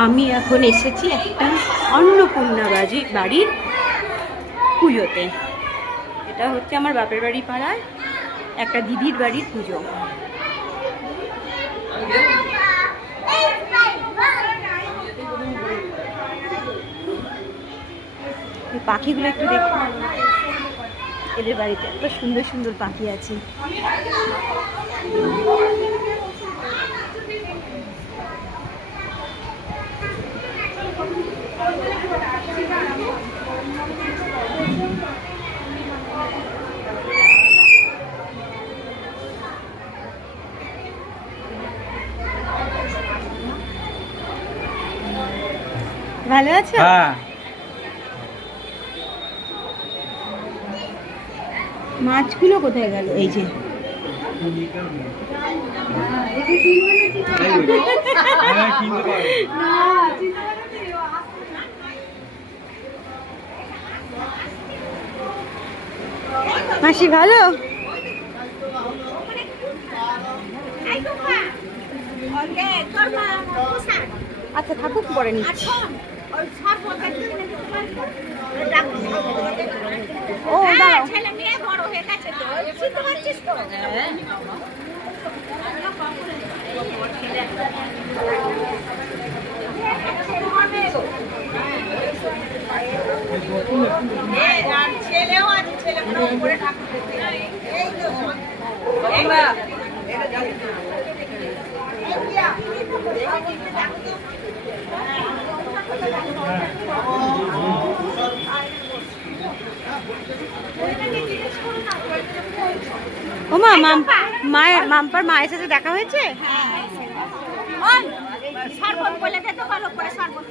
আমি এখন এসেছি একটা অন্নপূর্ণা বাড়ির পুজোতে। এটা হচ্ছে আমার বাপের বাড়ি পাড়ায় একটা দিদির বাড়ির পুজো। পাখিগুলো একটু দেখো, এদের বাড়িতে এত সুন্দর সুন্দর পাখি আছে। ভালো আছো? মাছগুলো কোথায় গেল? এই যে মাসি ভালো? আচ্ছা থাকুক, পরে নিচ্ছি। ও দাঁড়াও, ছেলে মেয়ে বড় হয়ে গেছে তো, বুঝতে পারছিস তো? ছেলেও আছে, ছেলে উপরে ঠাকুর এই তো ও মা, মাম্পার মায়ের সাথে দেখা হয়েছে? শরবত বলে দে তো, ভালো করে শরবত।